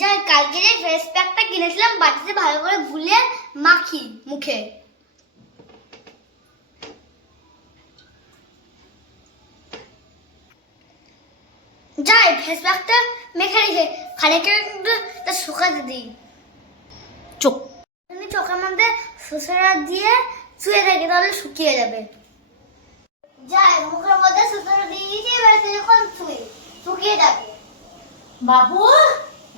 যাই কালকে যে ফেস প্যাকটা কিনেছিলাম বাটিতে ভালো করে গুলে মাখি মুখে। যাই ফেস প্যাকটা মেখে রেখে খানিকটা তা শুকাতে দিই। চোখ। আমি চোখের মধ্যে সুসরা দিয়ে শুয়ে থাকি তাহলে শুকিয়ে যাবে। যাই মুখের মধ্যে সুসরা দিয়ে দিয়েছি এবার যখন শুয়ে শুকিয়ে যাবে। বাবু!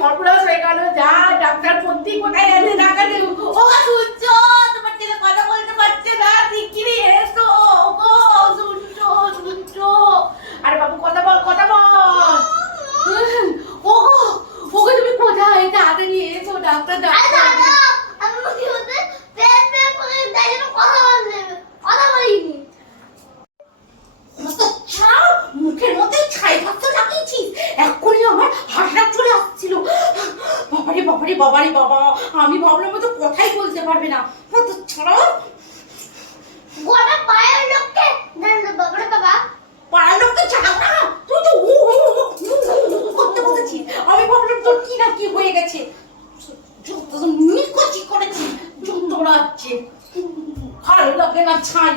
সর্বনাশ হয়ে গেল, যা ডাক্তার ভর্তি কোথায় আছে ডাক্তার ও সূর্য, তোমার ছেলে কথা বলতে পারছে না শিগগিরই এসো। গো, সূর্য সূর্য। আরে বাবু, কথা বল কথা বল। ও গো তুমি কোথায়? তাড়াতাড়ি এসো, ডাক্তার ডাক্তার দাদা আমি মুখের মধ্যে প্যান প্যান করে তাই জন্য কথা বলতে কথা বলিনি মস্ত ছাড় মুখের মধ্যে ছাই থাকতে লাগিয়েছিস এক্ষুনি আমার হাসটা চলে আসছিল বাবারে বাবারে বাবা। আমি ভাবলাম তো কথাই বলতে পারবে না। তো ছাড়া। গোটা পায়ের লোককে বাবারে বাবা। পাড়ার লোককে ছাড়াও না তুই তো উ উ উ উ উ উ করতে বলেছিস আমি ভাবলাম তোর কি না কি হয়ে গেছে? যত নিকচি করেছি যত রাজ্যে। ভালো লাগে না ছাই।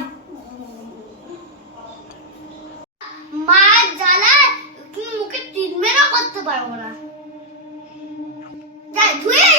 মা জ্বালায় মুখে ট্রিটমেন্টও করতে পারব না। যাই ধুয়ে